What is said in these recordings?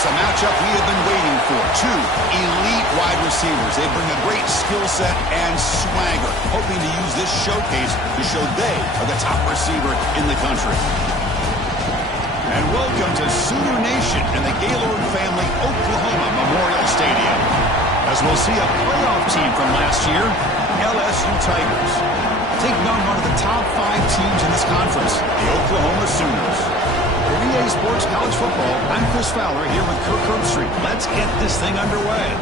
is a matchup we have been waiting for. Two elite wide receivers. They bring a great skill set and swagger, hoping to use this showcase to show they are the top receiver in the country. And welcome to Sooner Nation and the Gaylord Family Oklahoma Memorial Stadium, as we'll see a playoff team from last year, LSU Tigers, taking on one of the top 5 teams in this conference, the Oklahoma Sooners. For EA Sports College Football, I'm Chris Fowler here with Kirk Herbstreit. Let's get this thing underway.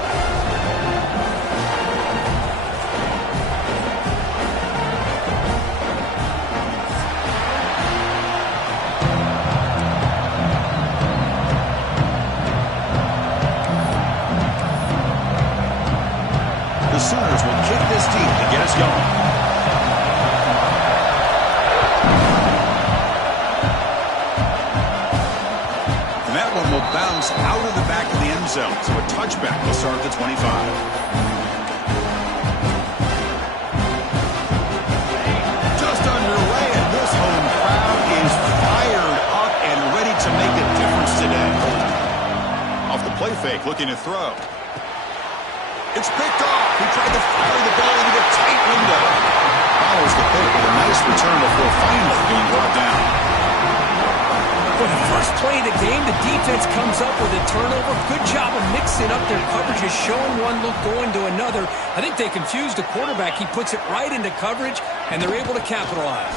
The Sooners will kick this deep to get us going. Will bounce out of the back of the end zone, so a touchback will start at the 25. Just underway, and this home crowd is fired up and ready to make a difference today. Off the play fake, looking to throw. It's picked off. He tried to fire the ball into a tight window. Follows the pick with a nice return before finally being brought down. For the first play of the game, the defense comes up with a turnover. Good job of mixing up their coverages, showing one look, going to another. I think they confused the quarterback. He puts it right into coverage, and they're able to capitalize.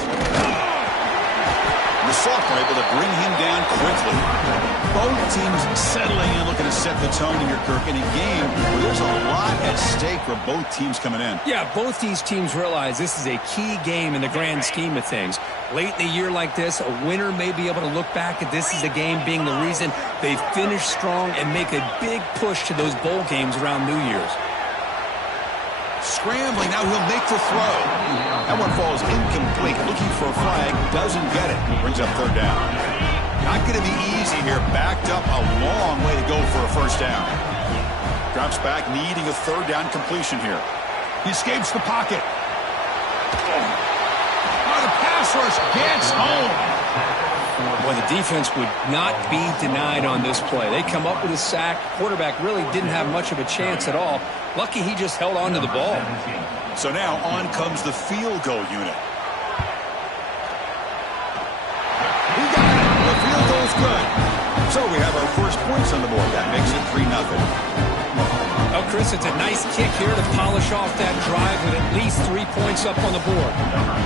The sophomore able to bring him down quickly. Both teams settling in, looking to set the tone here, Kirk, in a game where there's a lot at stake for both teams coming in. Yeah, both these teams realize this is a key game in the grand scheme of things. Late in a year like this, a winner may be able to look back at this as a game being the reason they finish strong and make a big push to those bowl games around New Year's. Scrambling, now he'll make the throw. That one falls incomplete. Looking for a flag, doesn't get it. Brings up third down. Not going to be easy here. Backed up a long way to go for a first down. Drops back, needing a third down completion here. He escapes the pocket. The pass rush gets home. Well, the defense would not be denied on this play. They come up with a sack. Quarterback really didn't have much of a chance at all. Lucky he just held on to the ball. So now on comes the field goal unit. He got it. The field goal's good. So we have our first points on the board. That makes it 3-0. Oh, Chris, it's a nice kick here to polish off that drive with at least 3 points up on the board.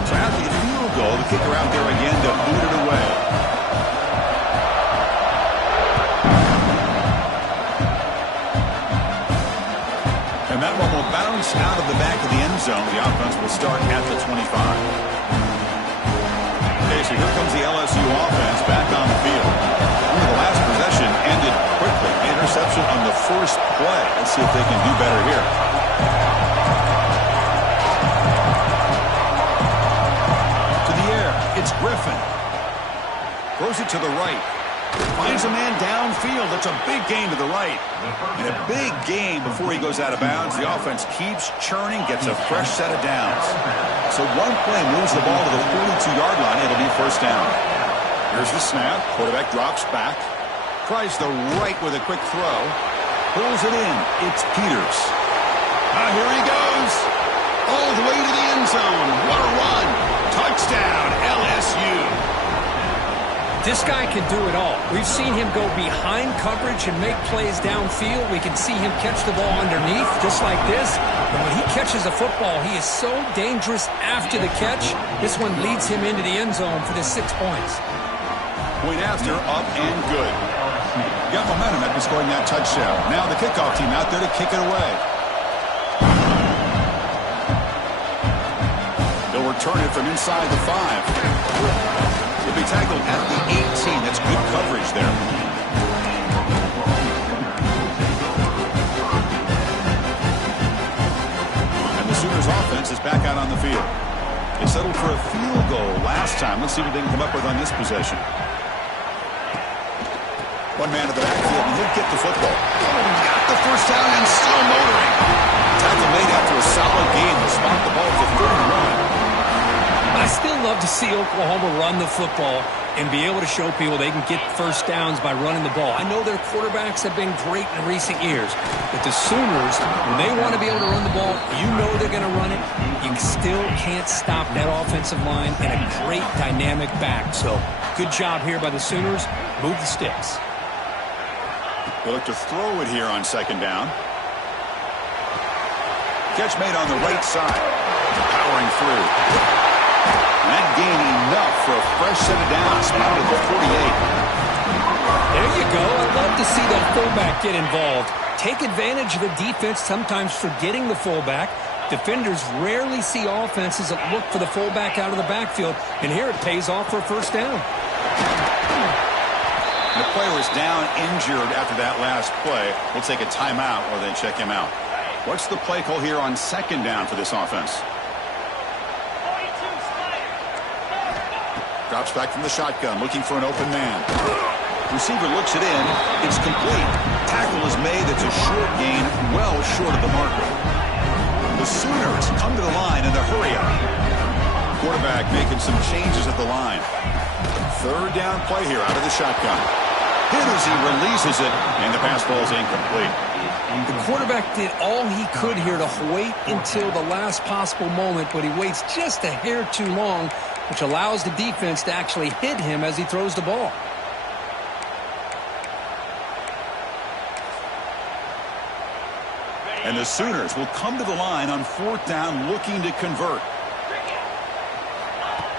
So after the field goal, the kicker out there again to boot it away. And that one will bounce out of the back of the end zone. The offense will start at the 25. Okay, so here comes the LSU offense back on the field. The last possession ended quickly. Interception on the first play. Let's see if they can do better here. To the air. It's Griffin. Throws it to the right. Finds a man downfield. That's a big gain to the right. And a big gain before he goes out of bounds. The offense keeps churning, gets a fresh set of downs. So one play moves the ball to the 42-yard line. It'll be first down. Here's the snap. Quarterback drops back. Tries the right with a quick throw. Pulls it in. It's Peters. Here he goes. All the way to the end zone. What a run. Touchdown, LSU. This guy can do it all. We've seen him go behind coverage and make plays downfield. We can see him catch the ball underneath, just like this. But when he catches a football, he is so dangerous after the catch. This one leads him into the end zone for the 6 points. Point after, up and good. Got momentum after scoring that touchdown. Now the kickoff team out there to kick it away. They'll return it from inside the 5. He'll be tackled at the 18. That's good coverage there. And the Sooners offense is back out on the field. They settled for a field goal last time. Let's see what they can come up with on this possession. One man to the backfield, and he'll get the football. Got the first down and still motoring. Tackle made after a solid gain to spot the ball for 31. I still love to see Oklahoma run the football. and be able to show people they can get first downs by running the ball. I know their quarterbacks have been great in recent years, but the Sooners, when they want to be able to run the ball, you know they're going to run it. You still can't stop that offensive line and a great dynamic back. So good job here by the Sooners. Move the sticks. They look to throw it here on second down. Catch made on the right side. Powering through. That gain enough for a fresh set of downs. Spotted at the 48. There you go. I love to see that fullback get involved. Take advantage of the defense, sometimes forgetting the fullback. Defenders rarely see offenses that look for the fullback out of the backfield, and here it pays off for a first down. The player was down injured after that last play. We'll take a timeout while they check him out. What's the play call here on second down for this offense? Drops back from the shotgun, looking for an open man. Receiver looks it in. It's complete. Tackle is made. That's a short gain, well short of the marker. The Sooners come to the line in the hurry-up. Quarterback making some changes at the line. Third down play here out of the shotgun. Hit as he releases it, and the pass ball is incomplete. The quarterback did all he could here to wait until the last possible moment, but he waits just a hair too long, which allows the defense to actually hit him as he throws the ball. And the Sooners will come to the line on fourth down looking to convert.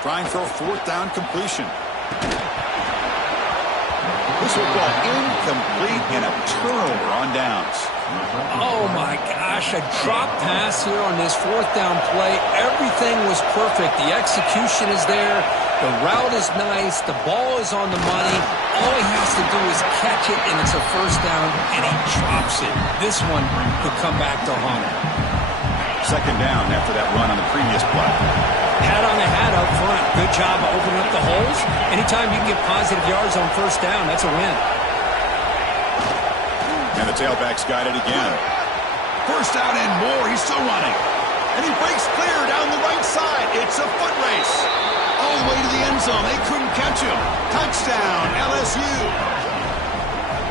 Trying for a fourth down completion. This will go incomplete and a turnover on downs. Oh my gosh, a drop pass here on this fourth down play. Everything was perfect. The execution is there. The route is nice. The ball is on the money. All he has to do is catch it, and it's a first down, and he drops it. This one could come back to haunt him. Second down after that run on the previous play. Hat on a hat up front. Good job of opening up the holes. Anytime you can get positive yards on first down, that's a win. And the tailback's got it again. First down and more. He's still running. And he breaks clear down the right side. It's a foot race. All the way to the end zone. They couldn't catch him. Touchdown, LSU.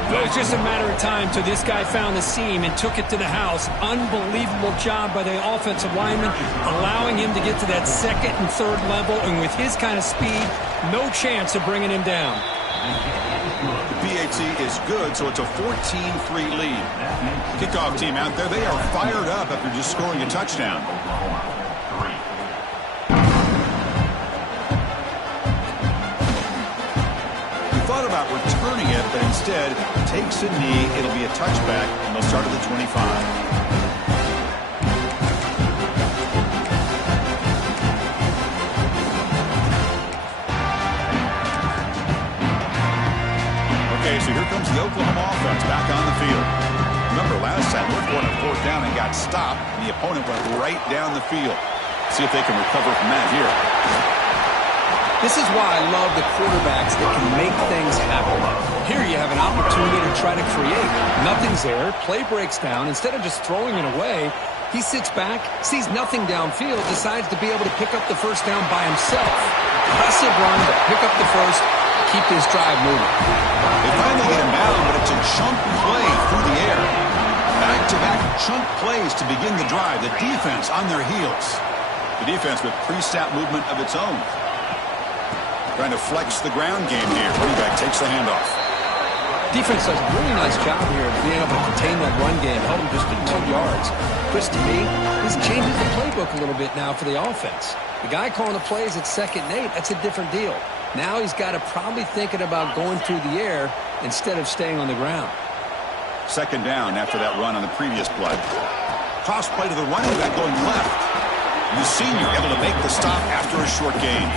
It was just a matter of time till this guy found the seam and took it to the house. Unbelievable job by the offensive lineman, allowing him to get to that second and third level, and with his kind of speed, no chance of bringing him down. The PAT is good, so it's a 14-3 lead. Kickoff team out there, they are fired up after just scoring a touchdown. Thought about returning it, but instead takes a knee. It'll be a touchback, and they'll start at the 25. Okay, so here comes the Oklahoma offense back on the field. Remember, last time we were going on fourth down and got stopped, and the opponent went right down the field. See if they can recover from that here. This is why I love the quarterbacks that can make things happen. Here you have an opportunity to try to create. Nothing's there. Play breaks down. Instead of just throwing it away, he sits back, sees nothing downfield, decides to be able to pick up the first down by himself. Impressive run to pick up the first, keep this drive moving. They finally get him down, but it's a chunk play through the air. Back-to-back chunk plays to begin the drive. The defense on their heels. The defense with pre-snap movement of its own. Trying to flex the ground game here. Running back takes the handoff. Defense does a really nice job here of being able to contain that run game, held him just to 2 yards. Chris, to me, this changes the playbook a little bit now for the offense. The guy calling the plays at 2nd and 8, that's a different deal. Now he's got to probably thinking about going through the air instead of staying on the ground. Second down after that run on the previous play. Toss play to the running back going left. The senior able to make the stop after a short gain.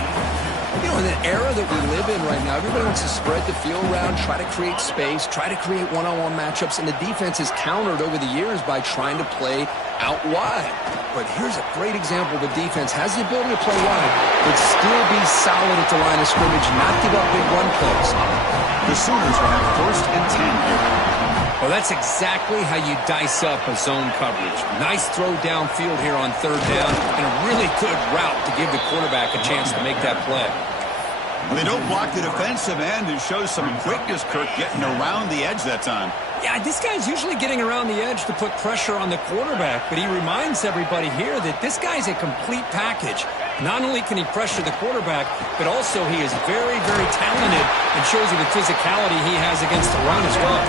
You know, in the era that we live in right now, everybody wants to spread the field around, try to create space, try to create one-on-one matchups, and the defense is countered over the years by trying to play out wide. But here's a great example. The defense has the ability to play wide, but still be solid at the line of scrimmage, not give up big run plays. The Sooners will have 1st and 10 here. Well, that's exactly how you dice up a zone coverage. Nice throw downfield here on 3rd down, and a really good route to give the quarterback a chance to make that play. Well, they don't block the defensive end and show some quickness, Kirk, getting around the edge that time. Yeah, this guy's usually getting around the edge to put pressure on the quarterback, but he reminds everybody here that this guy's a complete package. Not only can he pressure the quarterback, but also he is very, very talented and shows you the physicality he has against the run as well.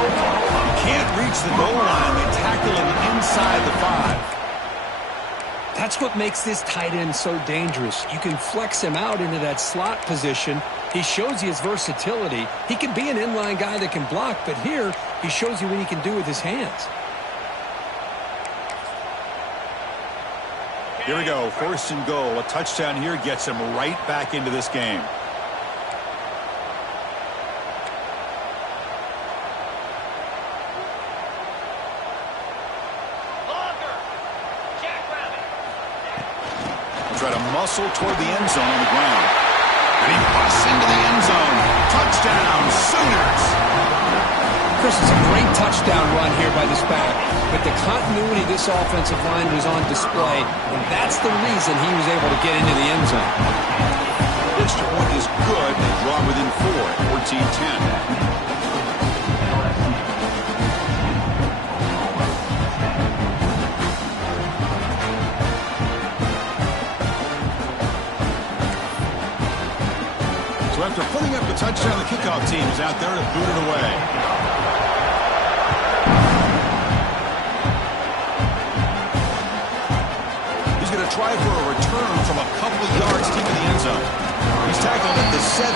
Can't reach the goal line. They tackle him inside the 5. That's what makes this tight end so dangerous. You can flex him out into that slot position. He shows you his versatility. He can be an inline guy that can block, but here he shows you what he can do with his hands. Here we go, 1st and goal. A touchdown here gets him right back into this game. Try to muscle toward the end zone on the ground. And he busts into the end zone. Touchdown, Sooners! Chris, it's a great touchdown run here by this back. But the continuity of this offensive line was on display, and that's the reason he was able to get into the end zone. Extra point is good. They draw within 4, 14-10. So after putting up the touchdown, the kickoff team is out there to boot it away. He's going to try for a return from a couple yards deep in the end zone. He's tackled at the 17,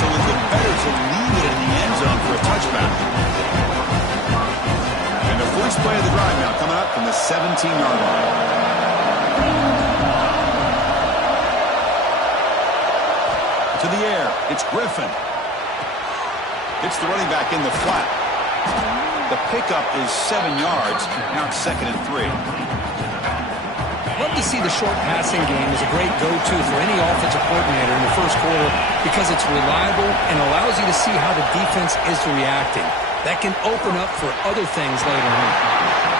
so it's been better to leave it in the end zone for a touchback. And the first play of the drive now coming up from the 17-yard line. To the air, it's Griffin. It's the running back in the flat. The pickup is 7 yards. Now it's 2nd and 3. Love to see the short passing game as a great go-to for any offensive coordinator in the first quarter because it's reliable and allows you to see how the defense is reacting. That can open up for other things later on.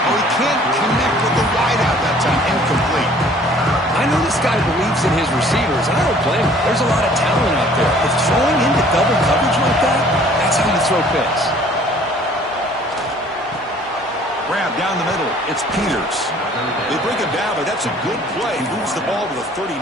Oh, he can't connect with the wideout that time. Incomplete. I know this guy believes in his receivers, and I don't blame him. There's a lot of talent out there. But throwing into double coverage like that, that's how you throw picks. Grab down the middle. It's Peters. They bring him down, but that's a good play. Moves the ball to the 39.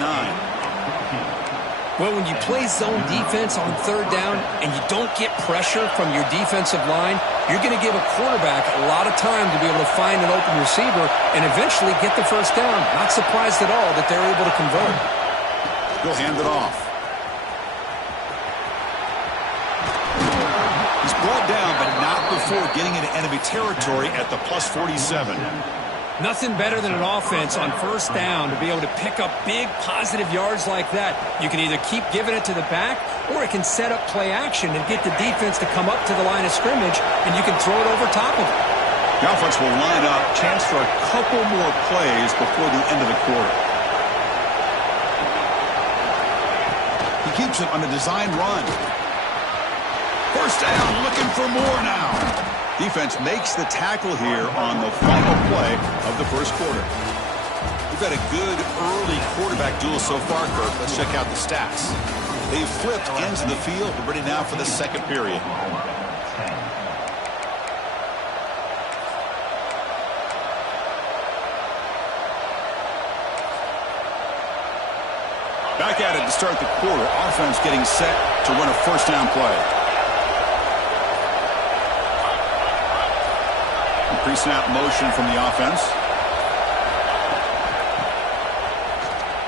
Well, when you play zone defense on 3rd down and you don't get pressure from your defensive line, you're going to give a quarterback a lot of time to be able to find an open receiver and eventually get the first down. Not surprised at all that they're able to convert. He'll hand it off. He's brought down, but not before getting into enemy territory at the plus 47. Nothing better than an offense on 1st down to be able to pick up big positive yards like that. You can either keep giving it to the back or it can set up play action and get the defense to come up to the line of scrimmage and you can throw it over top of it. The offense will line up, chance for a couple more plays before the end of the quarter. He keeps it on a design run. 1st down, looking for more now. Defense makes the tackle here on the final play of the first quarter. We've had a good early quarterback duel so far, Kirk. Let's check out the stats. They've flipped ends of the field. We're ready now for the 2nd period. Back at it to start the quarter. Offense getting set to run a 1st down play. Pre-snap motion from the offense.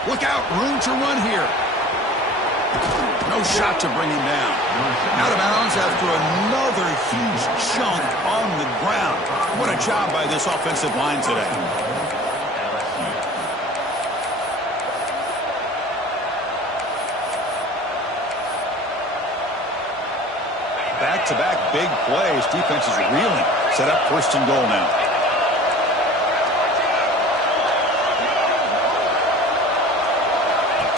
Look out, room to run here. No shot to bring him down. Out of bounds after another huge chunk on the ground. What a job by this offensive line today. Back-to-back big plays. Defense is reeling. Set up 1st and goal now.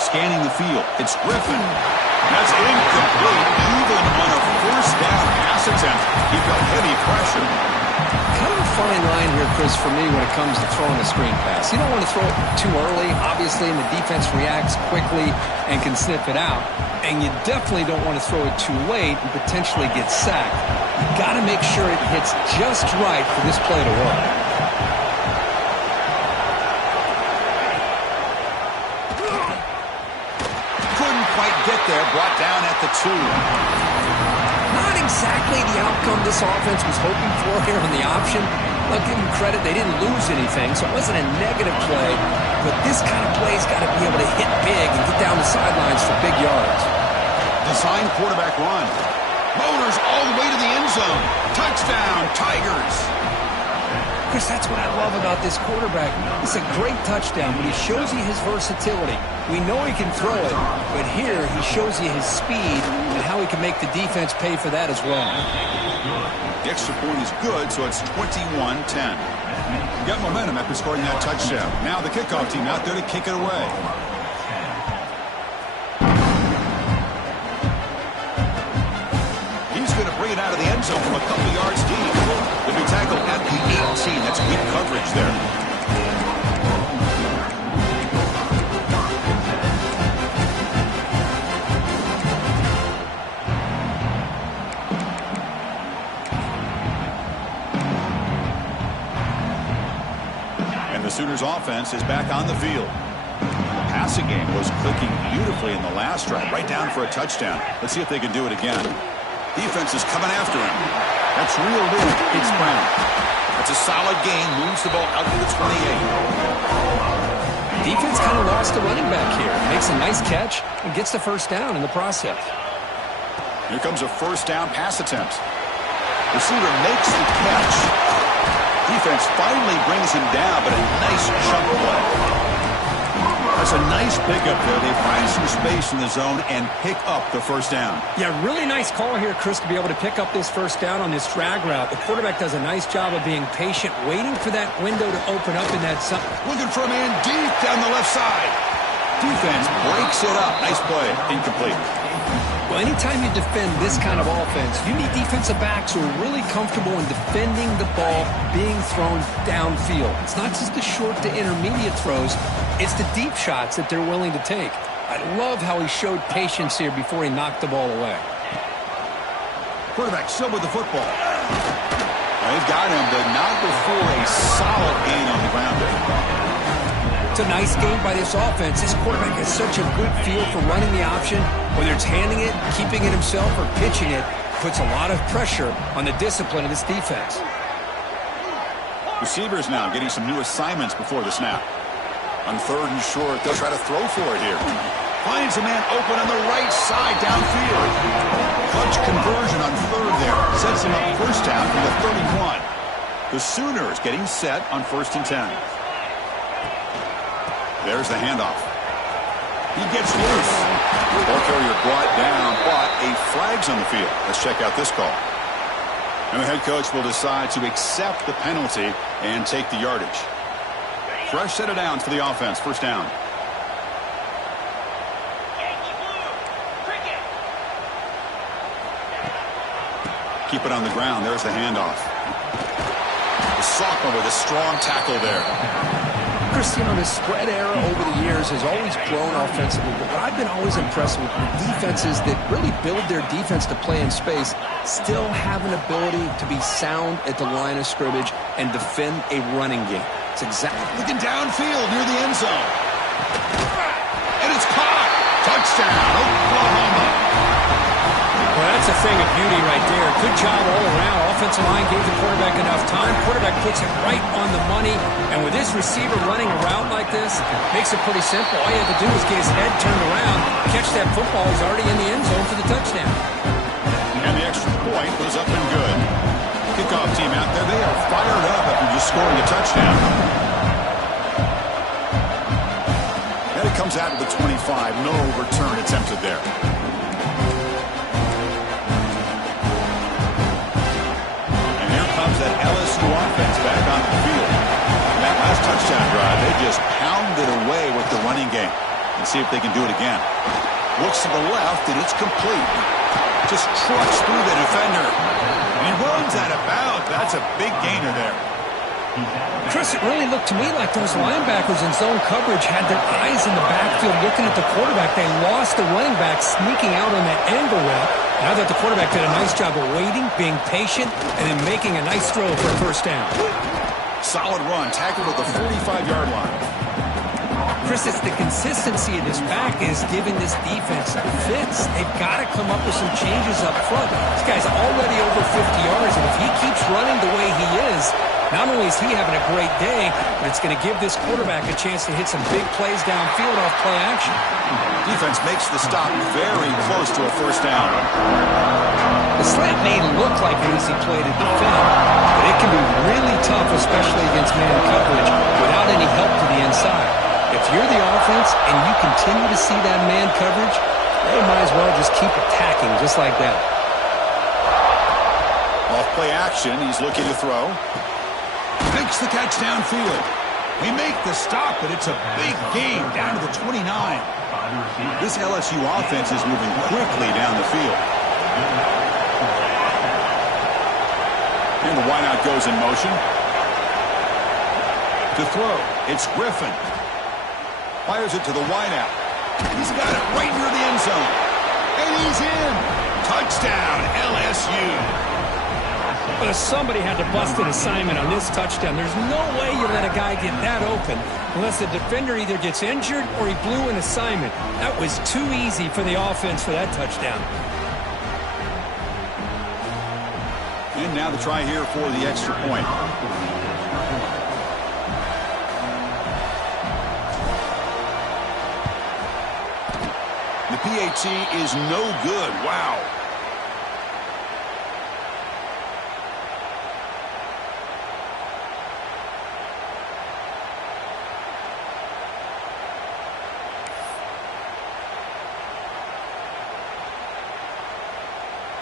Scanning the field. It's Griffin. That's incomplete. Even on a 1st down pass attempt, he felt heavy pressure. Kind of a fine line here, Chris, for me when it comes to throwing a screen pass. You don't want to throw it too early, obviously, and the defense reacts quickly and can sniff it out. And you definitely don't want to throw it too late and potentially get sacked. You got to make sure it hits just right for this play to work. Couldn't quite get there, brought down at the 2. Not exactly the outcome this offense was hoping for here on the option. I'll give them credit, they didn't lose anything, so it wasn't a negative play. But this kind of play's got to be able to hit big and get down the sidelines for big yards. Design quarterback run. Motors all the way to the end zone. Touchdown, Tigers. Chris, that's what I love about this quarterback. It's a great touchdown, but he shows you his versatility. We know he can throw it, but here he shows you his speed and how he can make the defense pay for that as well. The extra point is good, so it's 21-10. Got momentum after scoring that touchdown. Now the kickoff team out there to kick it away. He's going to bring it out of the end zone from a couple yards deep. He'll be tackled at the 18. That's weak coverage there. The Sooners offense is back on the field. The passing game was clicking beautifully in the last drive, right down for a touchdown. Let's see if they can do it again. Defense is coming after him. That's reeled in. It's Brown. That's a solid gain. Moves the ball out to the 28. Defense kind of lost the running back here. Makes a nice catch and gets the first down in the process. Here comes a first down pass attempt. Receiver makes the catch. Defense finally brings him down, but a nice chunk play. That's a nice pickup there. They find some space in the zone and pick up the first down. Yeah, really nice call here, Chris, to be able to pick up this first down on this drag route. The quarterback does a nice job of being patient, waiting for that window to open up in that zone. Looking for a man deep down the left side. Defense breaks it up. Nice play. Incomplete. Well, anytime you defend this kind of offense, you need defensive backs who are really comfortable in defending the ball being thrown downfield. It's not just the short to intermediate throws, it's the deep shots that they're willing to take. I love how he showed patience here before he knocked the ball away. Quarterback still with the football. They've got him, but not before a solid gain on the ground there. It's a nice game by this offense. This quarterback has such a good feel for running the option. Whether it's handing it, keeping it himself, or pitching it, puts a lot of pressure on the discipline of this defense. Receivers now getting some new assignments before the snap. On third and short, they'll try to throw for it here. Finds a man open on the right side downfield. Clutch conversion on third there. Sets him up first down from the 31. The Sooners getting set on 1st and 10. There's the handoff. He gets loose. Ball carrier brought down, but a flag's on the field. Let's check out this call. And the head coach will decide to accept the penalty and take the yardage. Fresh set of downs for the offense. First down. Keep it on the ground. There's the handoff. The sophomore with a strong tackle there. Chris, you know, the spread era over the years has always grown offensively, but what I've been always impressed with defenses that really build their defense to play in space still have an ability to be sound at the line of scrimmage and defend a running game. It's exactly looking downfield near the end zone. And it's caught. Touchdown, Oklahoma. Well, that's a thing of beauty right there. Good job all around. Offensive line gave the quarterback enough time. Quarterback puts it right on the money. And with this receiver running around like this, makes it pretty simple. All you have to do is get his head turned around, catch that football. He's already in the end zone for the touchdown. And the extra point was up and good. Kickoff team out there, they are fired up after just scoring a touchdown. And it comes out to the 25. No return attempted there. That LSU offense back on the field. That last touchdown drive, they just pounded away with the running game. Let's see if they can do it again. Looks to the left, and it's complete. Just trucks through the defender. And he runs out of bounds. That's a big gainer there. Chris, it really looked to me like those linebackers in zone coverage had their eyes in the backfield looking at the quarterback. They lost the running back sneaking out on that angle route. And I thought the quarterback did a nice job of waiting, being patient, and then making a nice throw for a first down. Solid run, tackled at the 45-yard line. Chris, it's the consistency of this back is giving this defense fits. They've got to come up with some changes up front. This guy's already over 50 yards, and if he keeps running the way he is, not only is he having a great day, but it's going to give this quarterback a chance to hit some big plays downfield off play action. Defense makes the stop very close to a first down. The slant may look like an easy play to defend, but it can be really tough, especially against man coverage, without any help to the inside. If you're the offense and you continue to see that man coverage, they might as well just keep attacking just like that. Off play action, he's looking to throw. Makes the catch downfield. We make the stop, but it's a big game down to the 29. This LSU offense is moving quickly down the field. And the wideout goes in motion. To throw, it's Griffin. Fires it to the wideout. He's got it right near the end zone. And he's in. Touchdown, LSU. But somebody had to bust an assignment on this touchdown. There's no way you let a guy get that open unless the defender either gets injured or he blew an assignment. That was too easy for the offense for that touchdown. And now the try here for the extra point. The PAT is no good. Wow.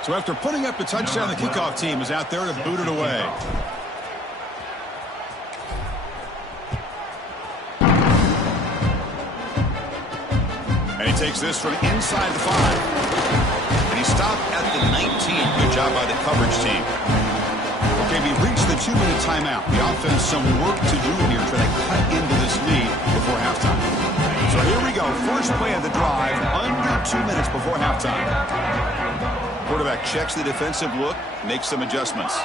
So after putting up a touchdown, the kickoff team is out there to boot it away. And he takes this from inside the 5. And he stopped at the 19. Good job by the coverage team. Okay, we reached the 2-minute timeout. The offense some work to do here trying to cut into this lead before halftime. So here we go. First play of the drive, under 2 minutes before halftime. Quarterback checks the defensive look, makes some adjustments.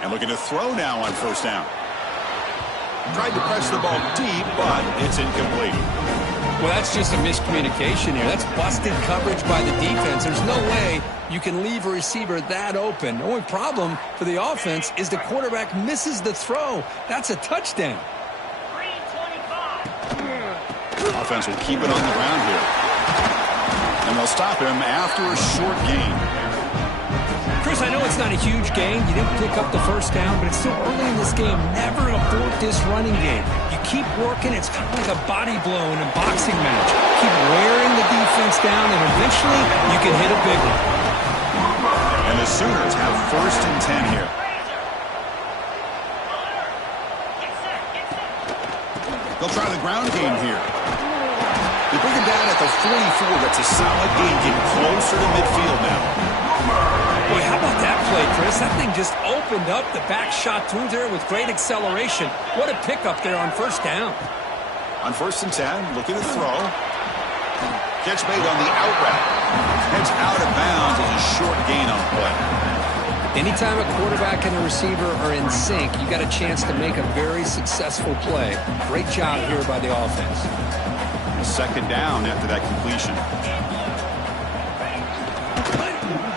And looking to throw now on first down. Tried to press the ball deep, but it's incomplete. Well, that's just a miscommunication here. That's busted coverage by the defense. There's no way you can leave a receiver that open. The only problem for the offense is the quarterback misses the throw. That's a touchdown. Offense will keep it on the ground here. And they'll stop him after a short gain. Chris, I know it's not a huge gain. You didn't pick up the first down, but it's still early in this game. Never abort this running game. You keep working. It's kind of like a body blow in a boxing match. Keep wearing the defense down, and eventually you can hit a big one. And the Sooners have 1st and 10 here. They'll try the ground game here. They bring him down at the 44. That's a solid gain, getting closer to midfield now. Boy, how about that play, Chris? That thing just opened up. The back shot through there with great acceleration. What a pickup there on first down. On 1st and 10, looking to throw. Catch made on the out route. Heads out of bounds as a short gain on play. Anytime a quarterback and a receiver are in sync, you got a chance to make a very successful play. Great job here by the offense. 2nd down after that completion.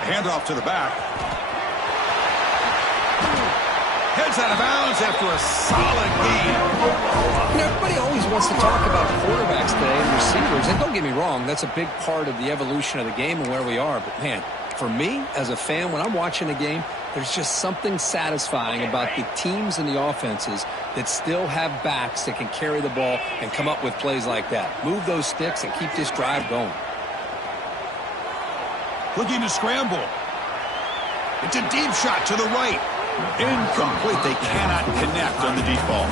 Handoff to the back. Heads out of bounds after a solid gain. Everybody always wants to talk about quarterbacks today and receivers. And don't get me wrong, that's a big part of the evolution of the game and where we are. But, man, for me, as a fan, when I'm watching a game, there's just something satisfying about the teams and the offenses that still have backs that can carry the ball and come up with plays like that. Move those sticks and keep this drive going. Looking to scramble. It's a deep shot to the right. Incomplete. They cannot connect on the deep ball.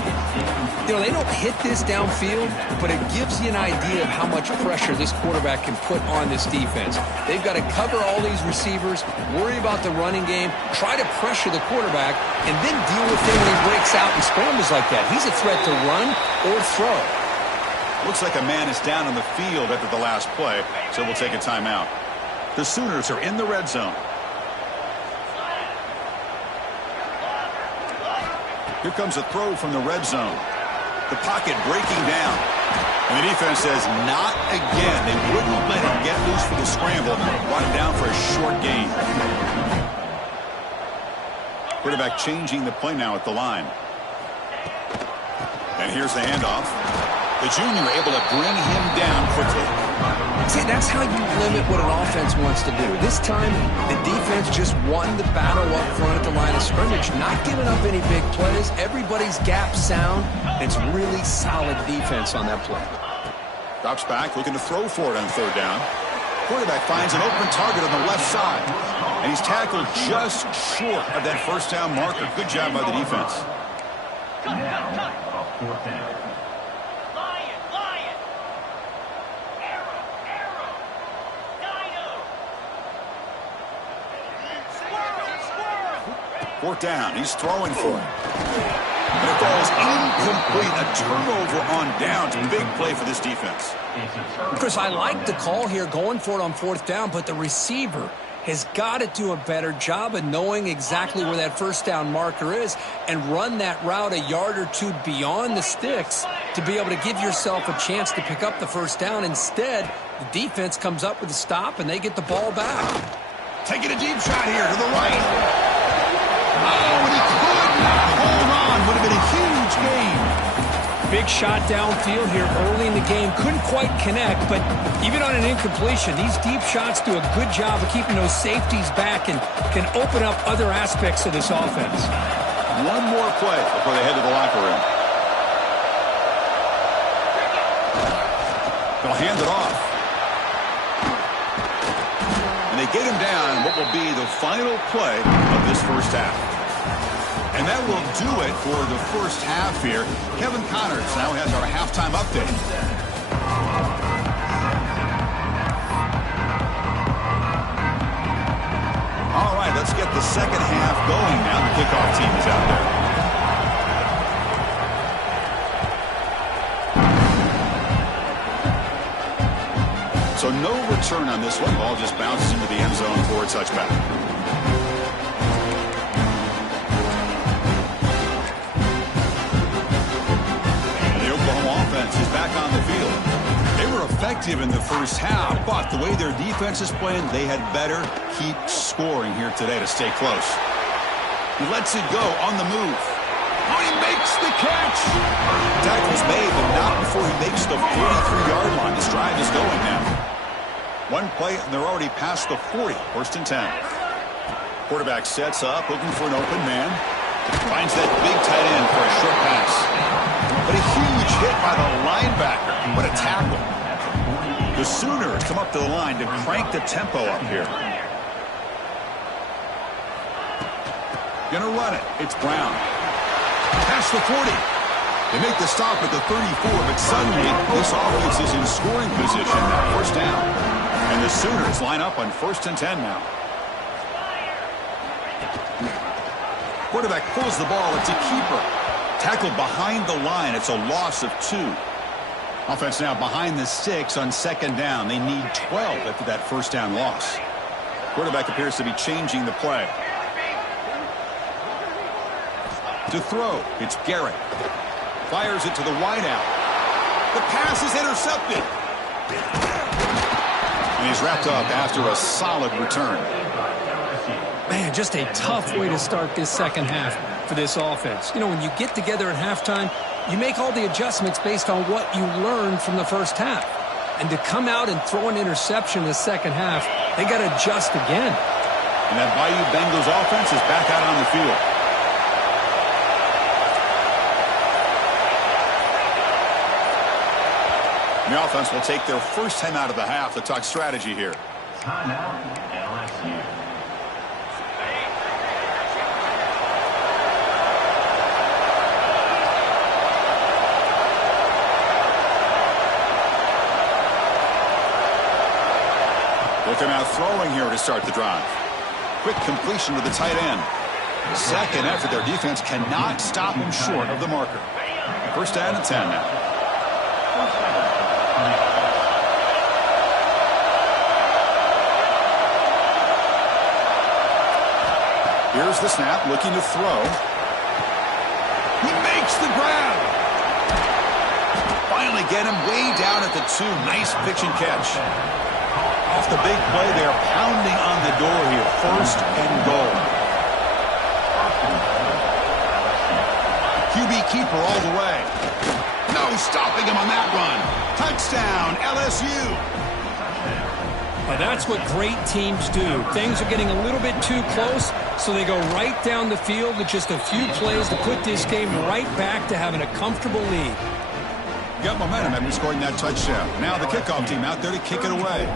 You know, they don't hit this downfield, but it gives you an idea of how much pressure this quarterback can put on this defense. They've got to cover all these receivers, worry about the running game, try to pressure the quarterback, and then deal with him when he breaks out and scrambles like that. He's a threat to run or throw. Looks like a man is down on the field after the last play, so we'll take a timeout. The Sooners are in the red zone. Here comes a throw from the red zone. The pocket breaking down. And the defense says, not again. They wouldn't let him get loose for the scramble. Brought him down for a short gain. Quarterback changing the play now at the line. And here's the handoff. The junior able to bring him down quickly. See, that's how you limit what an offense wants to do. This time, the defense just won the battle up front at the line of scrimmage, not giving up any big plays. Everybody's gap sound. It's really solid defense on that play. Drops back, looking to throw for it on third down. Quarterback finds an open target on the left side. And he's tackled just short of that first down marker. Good job by the defense. Fourth down. Fourth down. He's throwing for it. And it falls incomplete. A turnover on downs. Big play for this defense. Chris, I like the call here going for it on fourth down, but the receiver has got to do a better job of knowing exactly where that first down marker is and run that route a yard or two beyond the sticks to be able to give yourself a chance to pick up the first down. Instead, the defense comes up with a stop and they get the ball back. Taking a deep shot here to the right. Oh, and he could not hold on. Would have been a huge gain. Big shot downfield here early in the game. Couldn't quite connect, but even on an incompletion, these deep shots do a good job of keeping those safeties back and can open up other aspects of this offense. One more play before they head to the locker room. They'll hand it off. And they get him down what will be the final play of this first half. And that will do it for the first half here. Kevin Connors now has our halftime update. All right, let's get the second half going now. The kickoff team is out there. So no return on this one. Ball just bounces into the end zone for a touchback. And the Oklahoma offense is back on the field. They were effective in the first half, but the way their defense is playing, they had better keep scoring here today to stay close. He lets it go on the move. Oh, he makes the catch. Tackle's made, but not before he makes the 43-yard line. This drive is going now. One play, and they're already past the 40. First and 10. Quarterback sets up, looking for an open man. Finds that big tight end for a short pass. But a huge hit by the linebacker. What a tackle. The Sooners come up to the line to crank the tempo up here. Gonna run it. It's Brown. Past the 40. They make the stop at the 34, but suddenly this offense is in scoring position now. First down. And the Sooners line up on first and 10 now. Quarterback pulls the ball. It's a keeper. Tackled behind the line. It's a loss of 2. Offense now behind the 6 on second down. They need 12 after that first down loss. Quarterback appears to be changing the play. To throw, it's Garrett. Fires it to the wideout. The pass is intercepted. And he's wrapped up after a solid return. Man, just a tough way to start this second half for this offense. You know, when you get together at halftime, you make all the adjustments based on what you learned from the first half. And to come out and throw an interception in the second half, they got to adjust again. And that Bayou Bengals offense is back out on the field. The offense will take their first time out of the half to talk strategy here. Timeout, LSU. Start them out throwing here to start the drive. Quick completion to the tight end. Second effort. Their defense cannot stop him short of the marker. First down and 10 now. Here's the snap, looking to throw. He makes the grab. Finally get him way down at the 2. Nice pitch and catch. Off the big play, they're pounding on the door here. First and goal. QB keeper all the way. No stopping him on that run. Touchdown, LSU. Well, that's what great teams do. Things are getting a little bit too close, so they go right down the field with just a few plays to put this game right back to having a comfortable lead. Got momentum after scoring that touchdown. Now the kickoff team out there to kick it away.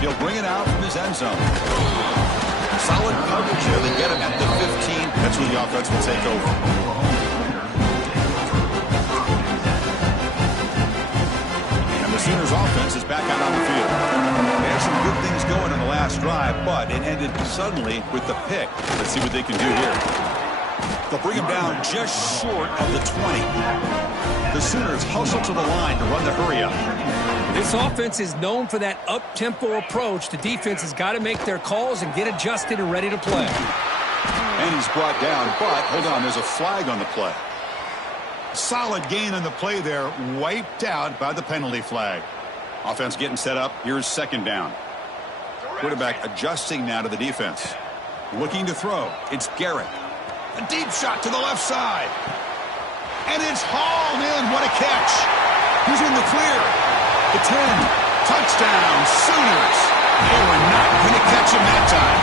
He'll bring it out from his end zone. Solid coverage here. They get him at the 15. That's where the offense will take over. Sooners offense is back out on the field. They had some good things going in the last drive, but it ended suddenly with the pick. Let's see what they can do here. They'll bring him down just short of the 20. The Sooners hustle to the line to run the hurry up. This offense is known for that up-tempo approach. The defense has got to make their calls and get adjusted and ready to play. And he's brought down, but hold on, there's a flag on the play. Solid gain on the play there, wiped out by the penalty flag. Offense getting set up. Here's second down. Quarterback adjusting now to the defense. Looking to throw. It's Garrett. A deep shot to the left side. And it's hauled in. What a catch. He's in the clear. The 10. Touchdown, Sooners. They were not going to catch him that time.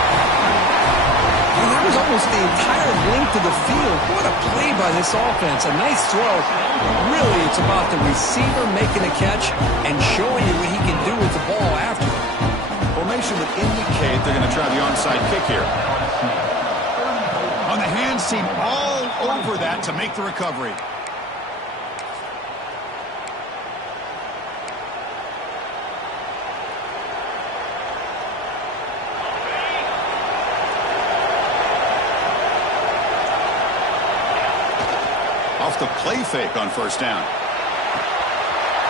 Well, that was almost the entire length of the field. What a play by this offense. A nice throw. Really, it's about the receiver making a catch and showing you what he can do with the ball after it. Formation would indicate they're going to try the onside kick here. On the hands team, all over that to make the recovery. Off the play fake on first down.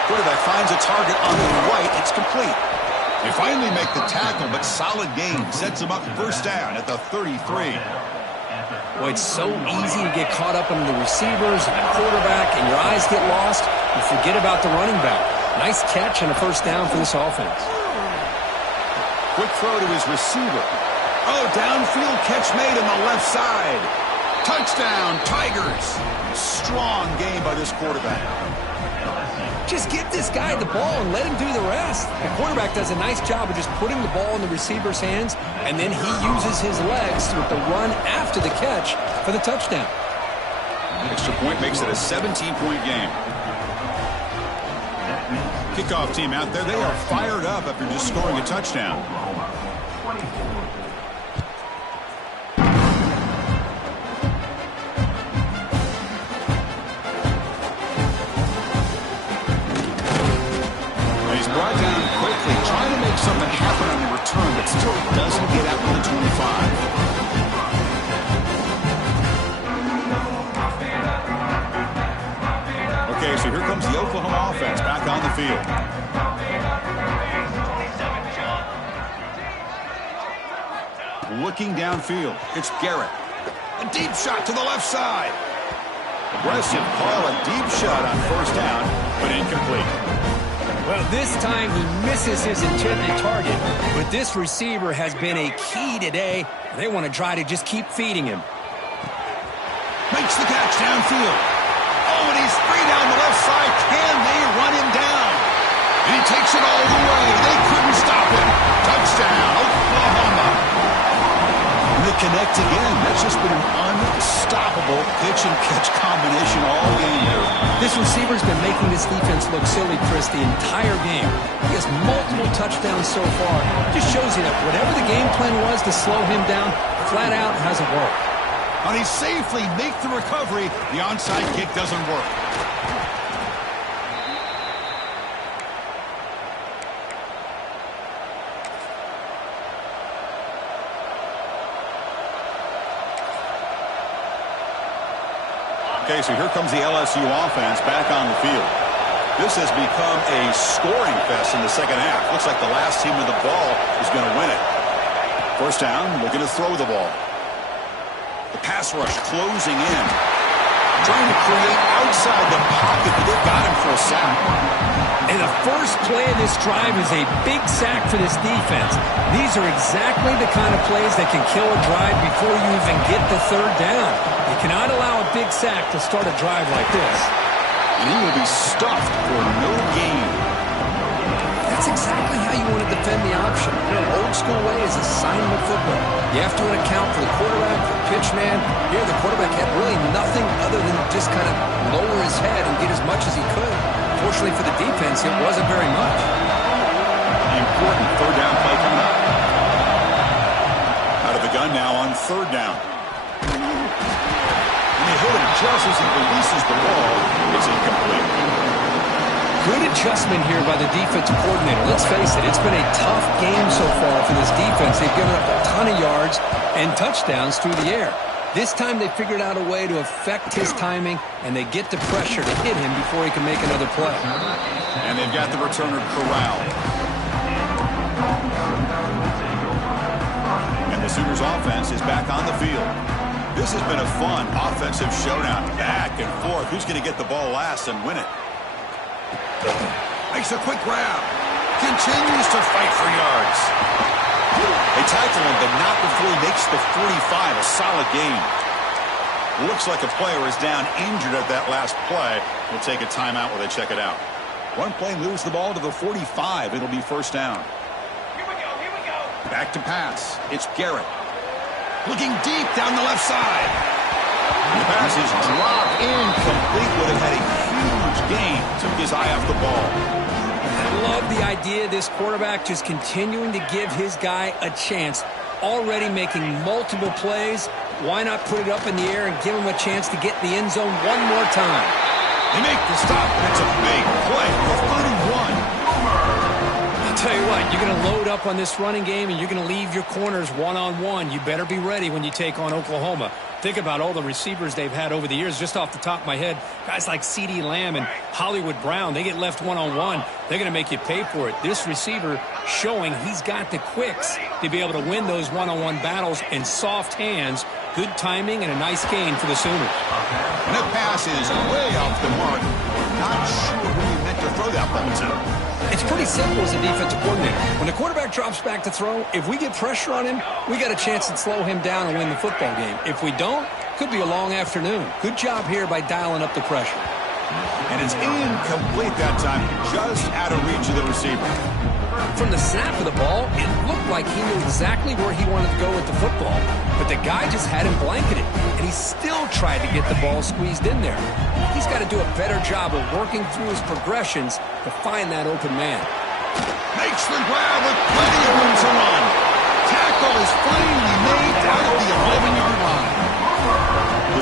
Quarterback finds a target on the right. It's complete. They finally make the tackle, but solid gain sets them up first down at the 33. Boy, it's so easy to get caught up in the receivers and the quarterback, and your eyes get lost. You forget about the running back. Nice catch and a first down for this offense. Quick throw to his receiver. Oh, downfield catch made on the left side. Touchdown, Tigers. Strong game by this quarterback. Just get this guy the ball and let him do the rest. The quarterback does a nice job of just putting the ball in the receiver's hands, and then he uses his legs with the run after the catch for the touchdown. Extra point makes it a 17-point game. Kickoff team out there, they are fired up after just scoring a touchdown. Brought down quickly, trying to make something happen on the return, but still doesn't get out to the 25. Okay, so here comes the Oklahoma offense back on the field. Looking downfield, it's Garrett. A deep shot to the left side. Aggressive call, a deep shot on first down, but incomplete. Well, this time he misses his intended target, but this receiver has been a key today. They want to try to just keep feeding him. Makes the catch downfield. Oh, and he's free down the left side. Can they run him down? And he takes it all the way. They couldn't stop him. Touchdown, Oklahoma. And they connect again. That's just been an unstoppable pitch and catch combination all game here. This receiver's been making this defense look silly, Chris, the entire game. He has multiple touchdowns so far. Just shows you that whatever the game plan was to slow him down, flat out hasn't worked. And he safely makes the recovery. The onside kick doesn't work. Okay, so here comes the LSU offense back on the field. This has become a scoring fest in the second half. Looks like the last team with the ball is going to win it. First down, looking to throw the ball. The pass rush closing in. Trying to create outside the pocket, but they've got him for a sack. And the first play of this drive is a big sack for this defense. These are exactly the kind of plays that can kill a drive before you even get the third down. You cannot allow a big sack to start a drive like this. And he will be stuffed for no gain. That's exactly how you want to defend the option. In an old-school way is assignment football. You have to account for the quarterback, the pitch man. Here, the quarterback had really nothing other than just kind of lower his head and get as much as he could. Fortunately for the defense, it wasn't very much. The important third down play coming up. Out of the gun now on third down. They hit him just as he releases the ball. It's incomplete. Good adjustment here by the defensive coordinator. Let's face it, it's been a tough game so far for this defense. They've given up a ton of yards and touchdowns through the air. This time they figured out a way to affect his timing, and they get the pressure to hit him before he can make another play. And they've got the returner corralled. And the Sooners offense is back on the field. This has been a fun offensive showdown. Back and forth. Who's going to get the ball last and win it? Makes a quick grab. Continues to fight for yards. They tackle him, but not before he makes the 45. A solid gain. Looks like a player is down injured at that last play. We'll take a timeout while they check it out. One play moves the ball to the 45. It'll be first down. Here we go. Back to pass. It's Garrett. Looking deep down the left side. The pass is dropped incomplete. Would have had a huge gain. Took his eye off the ball. I love the idea of this quarterback just continuing to give his guy a chance. Already making multiple plays. Why not put it up in the air and give him a chance to get in the end zone one more time? They make the stop, and it's a big play. The 31. Tell you what, you're going to load up on this running game and you're going to leave your corners one-on-one. You better be ready when you take on Oklahoma. Think about all the receivers they've had over the years. Just off the top of my head, guys like CeeDee Lamb and Hollywood Brown, they get left one-on-one. They're going to make you pay for it. This receiver showing he's got the quicks to be able to win those one-on-one battles and soft hands. Good timing and a nice gain for the Sooners. And that pass is way off the mark. Not sure who he meant to throw that ball to. It's pretty simple as a defensive coordinator. When the quarterback drops back to throw, if we get pressure on him, we got a chance to slow him down and win the football game. If we don't, could be a long afternoon. Good job here by dialing up the pressure. And it's incomplete that time, just out of reach of the receiver. From the snap of the ball, it looked like he knew exactly where he wanted to go with the football, but the guy just had him blanketed, and he still tried to get the ball squeezed in there. He's got to do a better job of working through his progressions to find that open man. Makes the grab with plenty of room to run. Tackle is finally made out of the 11-yard line.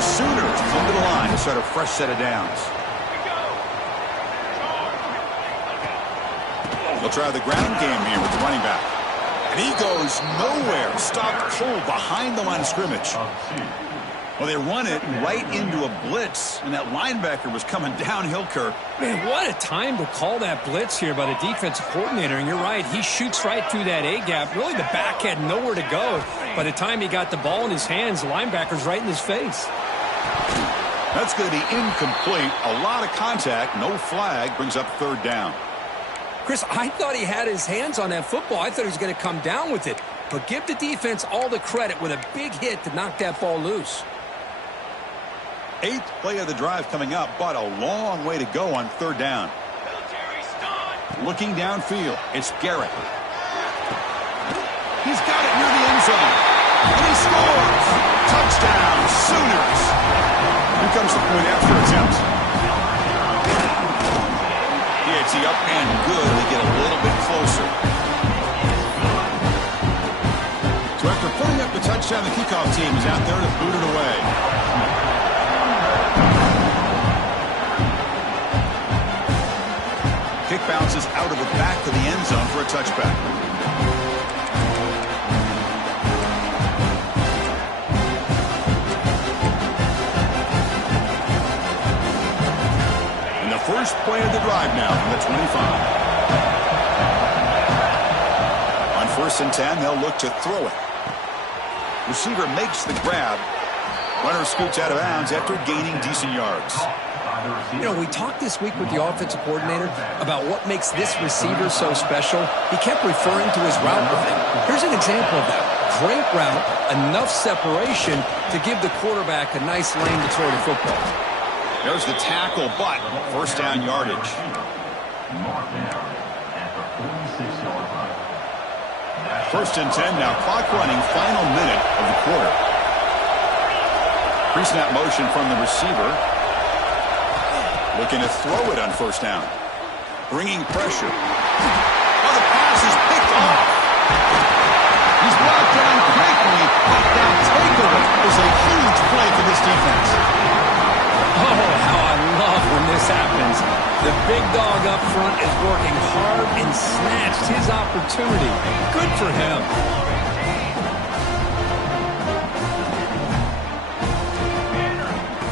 The Sooners come to the line to start a fresh set of downs. They'll try the ground game here with the running back. And he goes nowhere. Stopped cold behind the line of scrimmage. Well, they run it right into a blitz, and that linebacker was coming downhill, Kirk. Man, what a time to call that blitz here by the defensive coordinator. And you're right, he shoots right through that A-gap. Really, the back had nowhere to go. By the time he got the ball in his hands, the linebacker's right in his face. That's going to be incomplete. A lot of contact, no flag, brings up third down. Chris, I thought he had his hands on that football. I thought he was going to come down with it. But give the defense all the credit with a big hit to knock that ball loose. 8th play of the drive coming up, but a long way to go on third down. Looking downfield, it's Garrett. He's got it near the end zone. And he scores! Touchdown, Sooners! Here comes the point after attempt. It's the up and good. They get a little bit closer. So after putting up the touchdown, the kickoff team is out there to boot it away. Kick bounces out of the back of the end zone for a touchback. first play of the drive now from the 25. On 1st and 10, they'll look to throw it. Receiver makes the grab. Runner scoots out of bounds after gaining decent yards. You know, we talked this week with the offensive coordinator about what makes this receiver so special. He kept referring to his route running. Here's an example of that. Great route, enough separation to give the quarterback a nice lane to throw the football. There's the tackle, but first down yardage. First and 10 now. Clock running, final minute of the quarter. Pre-snap motion from the receiver. Looking to throw it on first down. Bringing pressure. Oh, the pass is picked off. He's brought down quickly, but that takeaway is a huge play for this defense. Oh, how I love when this happens. The big dog up front is working hard and snatched his opportunity. Good for him.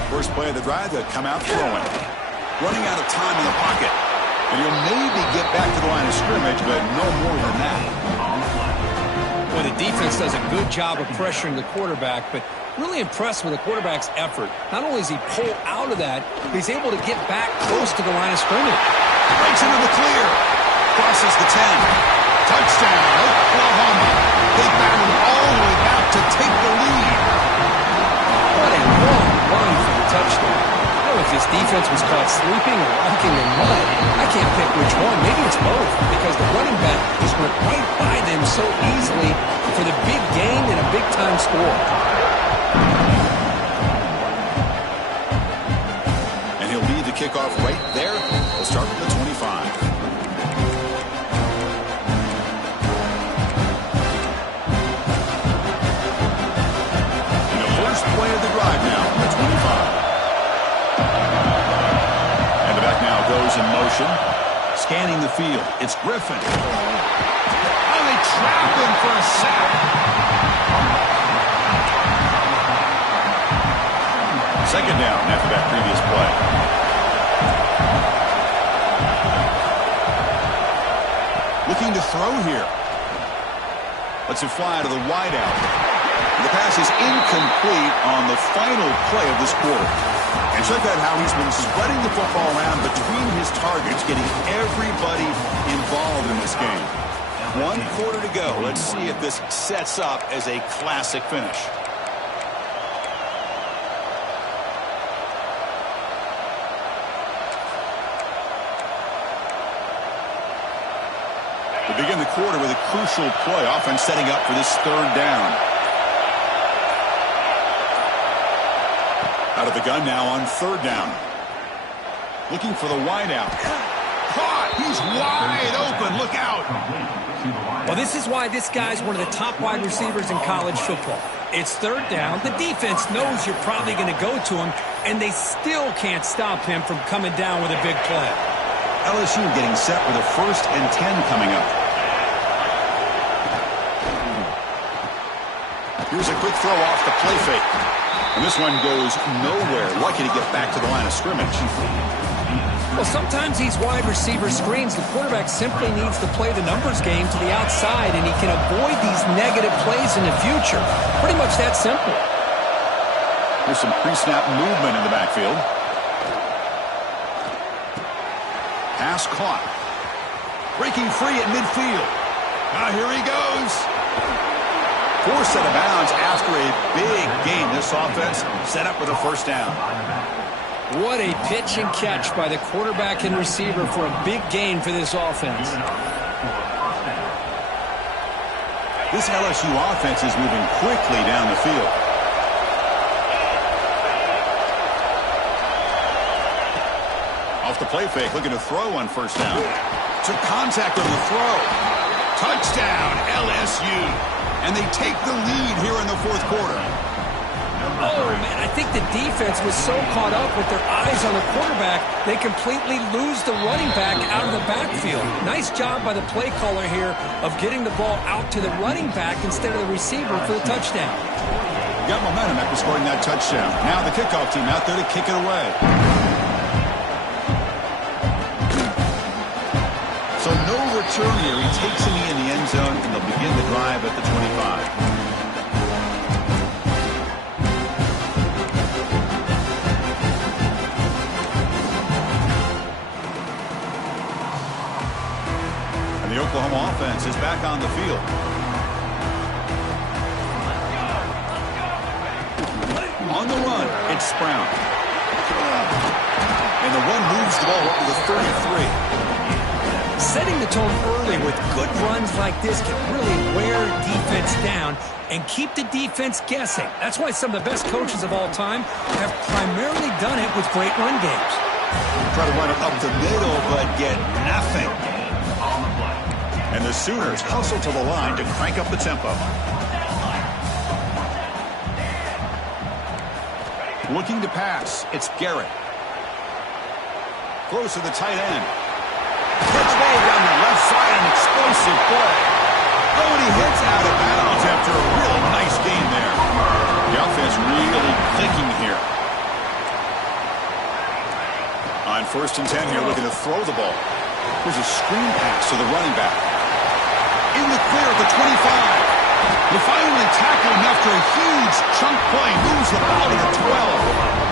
First play of the drive, they'll come out throwing. Running out of time in the pocket. And he'll maybe get back to the line of scrimmage, but no more than that. Well, the defense does a good job of pressuring the quarterback, but really impressed with the quarterback's effort. Not only does he pull out of that, but he's able to get back close to the line of scrimmage. Breaks into the clear. Crosses the 10. Touchdown, Oklahoma. They battled all the way back to take the lead. What a long run for the touchdown. I don't know if this defense was caught sleeping or walking in mud. I can't pick which one. Maybe it's both, because the running back just went right by them so easily for the big gain and a big-time score. And he'll lead the kickoff right there. We'll start with the 25. And the first play of the drive now, the 25. And the back now goes in motion. Scanning the field. It's Griffin. Oh, they trap him for a sack. Second down after that previous play. Looking to throw here. Lets it fly to the wideout. The pass is incomplete on the final play of this quarter. And check out how he's been spreading the football around between his targets, getting everybody involved in this game. 1 quarter to go. Let's see if this sets up as a classic finish. We begin the quarter with a crucial play. Offense setting up for this third down. Out of the gun now on third down. Looking for the wideout. Caught! He's wide open. Look out! Well, this is why this guy's one of the top wide receivers in college football. It's third down. The defense knows you're probably going to go to him, and they still can't stop him from coming down with a big play. LSU getting set with a 1st and 10 coming up. Here's a quick throw off the play fake. And this one goes nowhere. Lucky to get back to the line of scrimmage. Well, sometimes these wide receiver screens, the quarterback simply needs to play the numbers game to the outside, and he can avoid these negative plays in the future. Pretty much that simple. There's some pre-snap movement in the backfield. Pass caught. Breaking free at midfield. Now here he goes. Forced out of bounds after a big gain. This offense set up with a first down. What a pitch and catch by the quarterback and receiver for a big gain for this offense. This LSU offense is moving quickly down the field. Off the play fake, looking to throw on first down. Took contact on the throw. Touchdown, LSU. And they take the lead here in the fourth quarter. Oh, man, I think the defense was so caught up with their eyes on the quarterback, they completely lose the running back out of the backfield. Nice job by the play caller here of getting the ball out to the running back instead of the receiver for the touchdown. Got momentum after scoring that touchdown. Now the kickoff team out there to kick it away. much earlier. He takes a knee in the end zone, and they'll begin the drive at the 25. And the Oklahoma offense is back on the field. On the run, it's Brown. And the run moves the ball up to the 33. Setting the tone early with good runs like this can really wear defense down and keep the defense guessing. That's why some of the best coaches of all time have primarily done it with great run games. Try to run it up the middle, but get nothing. And the Sooners hustle to the line to crank up the tempo. Looking to pass, it's Garrett. Throws to the tight end. Catch ball down the left side, an explosive play. Oh, and he hits out of bounds after a really nice gain there. The offense really clicking here. On 1st and 10 here, looking to throw the ball. Here's a screen pass to the running back. In the clear at the 25. They finally tackle him after a huge chunk play. Moves the ball to the 12.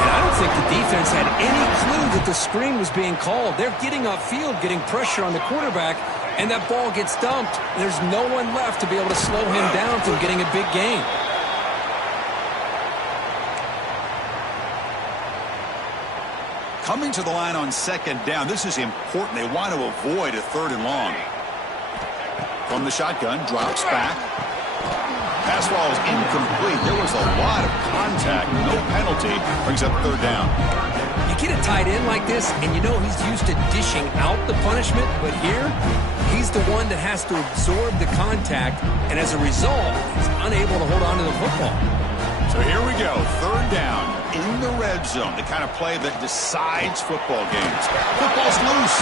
And I don't think the defense had any clue that the screen was being called. They're getting upfield, getting pressure on the quarterback, and that ball gets dumped. There's no one left to be able to slow him down from getting a big gain. Coming to the line on 2nd down. This is important. They want to avoid a 3rd and long. From the shotgun, drops back. Pass ball is incomplete. There was a lot of contact. No penalty. Brings up 3rd down. You get a tight end like this, and you know he's used to dishing out the punishment, but here, he's the one that has to absorb the contact, and as a result, he's unable to hold on to the football. So here we go. 3rd down in the red zone. The kind of play that decides football games. Football's loose.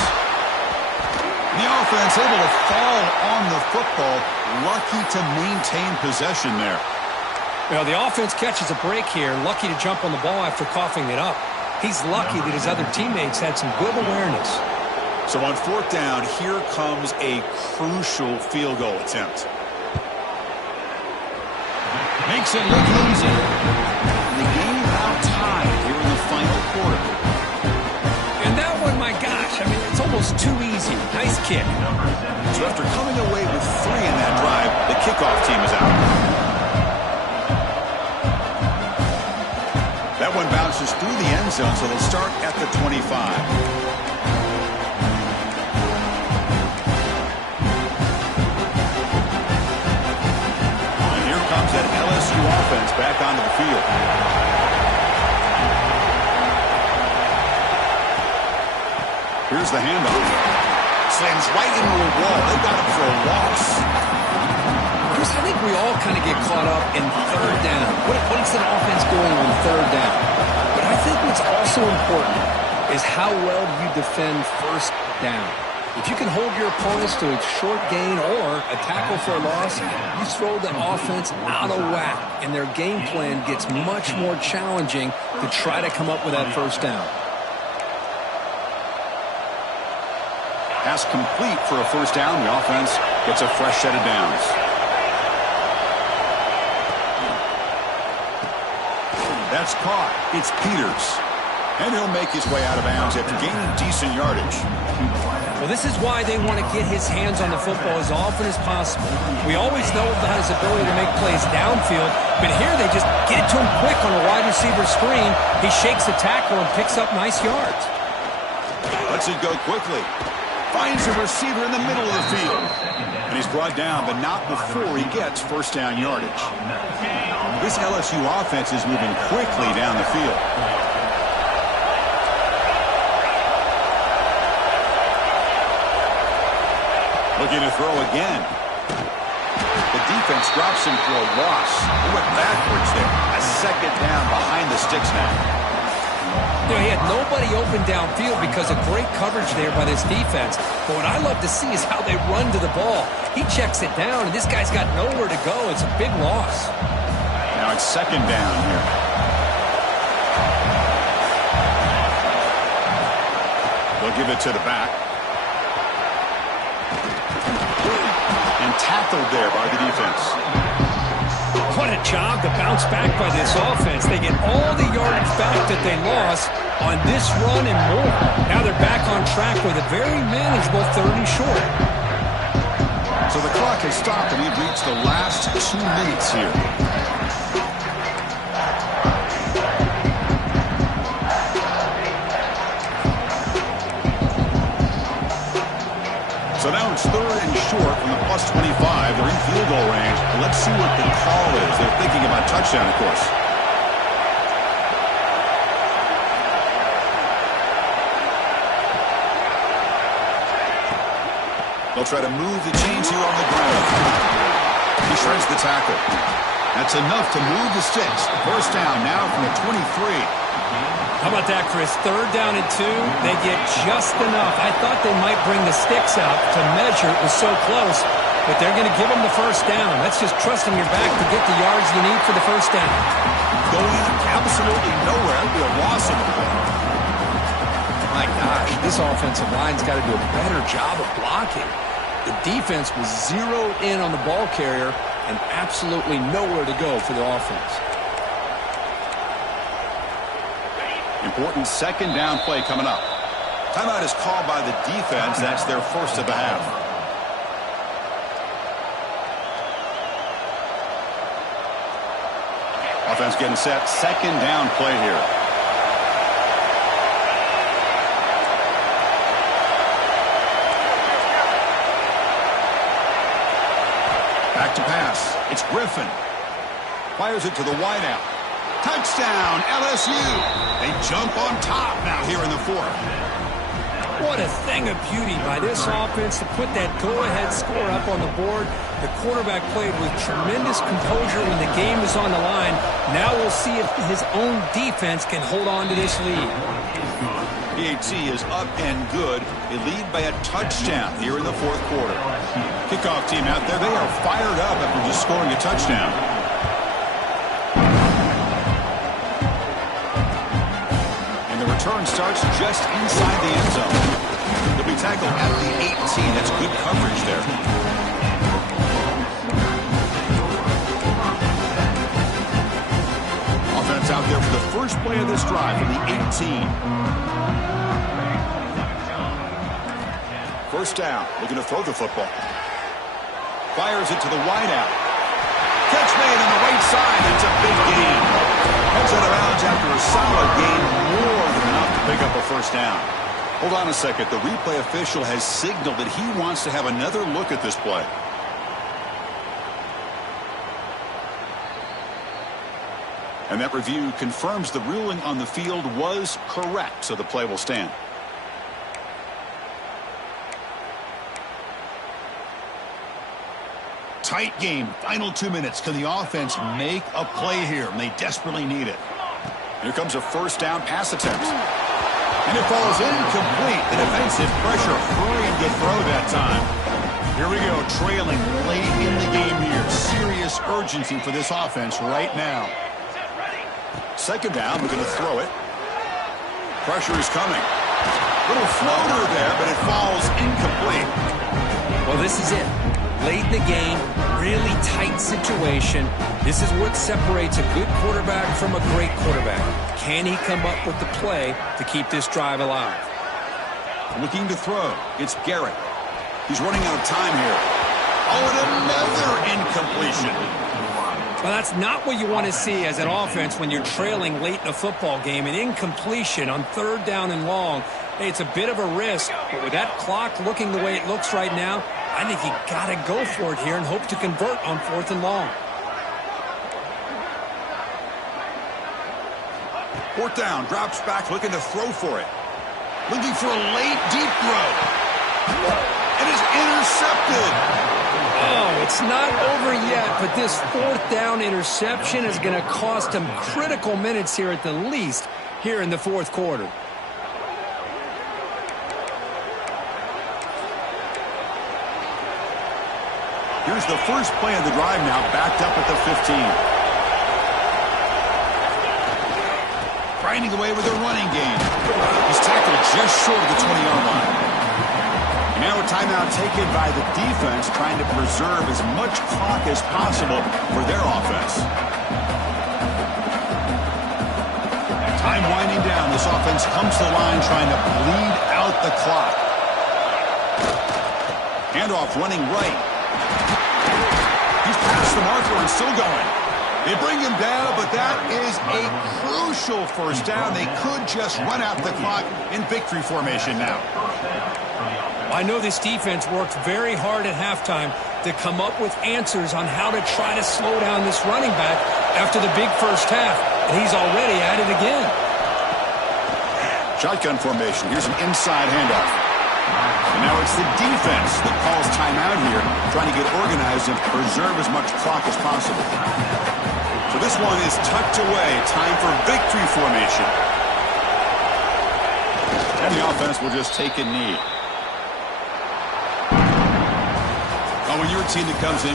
The offense able to fall on the football, lucky to maintain possession there. Well, the offense catches a break here, lucky to jump on the ball after coughing it up. He's lucky that his other teammates had some good awareness. So on 4th down, here comes a crucial field goal attempt. Makes it look easy. The game now tied here in the final quarter. And that one, my gosh, I mean, it's almost too easy. Nice kick. So after coming away with 3 in that drive, the kickoff team is out. That one bounces through the end zone, so they'll start at the 25. And here comes that LSU offense back onto the field. Here's the handoff. Slams right into a wall. They got him for a loss. Chris, I think we all kind of get caught up in 3rd down. What is an offense doing on 3rd down? But I think what's also important is how well you defend 1st down. If you can hold your opponents to a short gain or a tackle for a loss, you throw the offense out of whack, and their game plan gets much more challenging to try to come up with that 1st down. Pass complete for a 1st down. The offense gets a fresh set of downs. That's caught. It's Peters. And he'll make his way out of bounds after gaining decent yardage. Well, this is why they want to get his hands on the football as often as possible. We always know about his ability to make plays downfield, but here they just get it to him quick on a wide receiver screen. He shakes the tackle and picks up nice yards. Lets it go quickly. Finds a receiver in the middle of the field. And he's brought down, but not before he gets 1st down yardage. This LSU offense is moving quickly down the field. Looking to throw again. The defense drops him for a loss. He went backwards there. A 2nd down behind the sticks now. You know, he had nobody open downfield because of great coverage there by this defense. But what I love to see is how they run to the ball. He checks it down, and this guy's got nowhere to go. It's a big loss. Now it's 2nd down here. They'll give it to the back. tackled there by the defense. What a job to bounce back by this offense. They get all the yardage back that they lost on this run and more. Now they're back on track with a very manageable 30 short. So the clock has stopped, and we've reached the last 2 minutes here. So now it's 3rd and short from the +25. They're in field goal range. Let's see what the call is. They're thinking about touchdown, of course. They'll try to move the chains here on the ground. He shreds the tackle. That's enough to move the sticks. First down now from the 23. How about that, Chris? 3rd down and 2. They get just enough. I thought they might bring the sticks out to measure. It was so close, but they're going to give them the first down. That's just trusting your back to get the yards you need for the first down. Going absolutely nowhere. That would be a loss in the play. My gosh, this offensive line's got to do a better job of blocking. The defense was zeroed in on the ball carrier and absolutely nowhere to go for the offense. Important 2nd down play coming up. Timeout is called by the defense. That's their first of the half. Offense getting set. 2nd down play here. Back to pass. It's Griffin. Fires it to the wideout. Touchdown, LSU. They jump on top now here in the 4th. What a thing of beauty by this offense to put that go-ahead score up on the board. The quarterback played with tremendous composure when the game was on the line. Now we'll see if his own defense can hold on to this lead. PAT is up and good. They lead by a touchdown here in the 4th quarter. Kickoff team out there. They are fired up after just scoring a touchdown. Return starts just inside the end zone. He'll be tackled at the 18. That's good coverage there. Offense out there for the first play of this drive from the 18. First down. Looking to throw the football. Fires it to the wideout. Catch made on the right side. That's a big gain. Heads out of bounds after a solid gain. More than enough to pick up a first down. Hold on a second. The replay official has signaled that he wants to have another look at this play. And that review confirms the ruling on the field was correct, so the play will stand. Tight game. Final 2 minutes. Can the offense make a play here? And they desperately need it. Here comes a first down pass attempt. And it falls incomplete. The defensive pressure hurrying to throw that time. Here we go. Trailing late in the game here. Serious urgency for this offense right now. 2nd down. We're going to throw it. Pressure is coming. Little floater there, but it falls incomplete. Well, this is it. Late in the game, really tight situation. This is what separates a good quarterback from a great quarterback. Can he come up with the play to keep this drive alive? Looking to throw. It's Garrett. He's running out of time here. Oh, and another incompletion. Well, that's not what you want to see as an offense when you're trailing late in a football game. An incompletion on 3rd down and long. Hey, it's a bit of a risk, but with that clock looking the way it looks right now, I think you got to go for it here and hope to convert on 4th and long. 4th down, drops back, looking to throw for it. Looking for a late, deep throw. It is intercepted. Oh, it's not over yet, but this 4th down interception is going to cost him critical minutes here at the least here in the 4th quarter. Here's the first play of the drive now, backed up at the 15. Grinding away with a running game. He's tackled just short of the 20-yard line. Now a timeout taken by the defense, trying to preserve as much clock as possible for their offense. Time winding down. This offense comes to the line trying to bleed out the clock. Handoff running right. He's past the marker and still going. They bring him down, but that is a crucial first down. They could just run out the clock in victory formation now. I know this defense worked very hard at halftime to come up with answers on how to try to slow down this running back after the big first half, and he's already at it again. Shotgun formation. Here's an inside handoff. And now it's the defense that calls timeout here, trying to get organized and preserve as much clock as possible. So this one is tucked away. Time for victory formation. And the offense will just take a knee. When you're a team that comes in,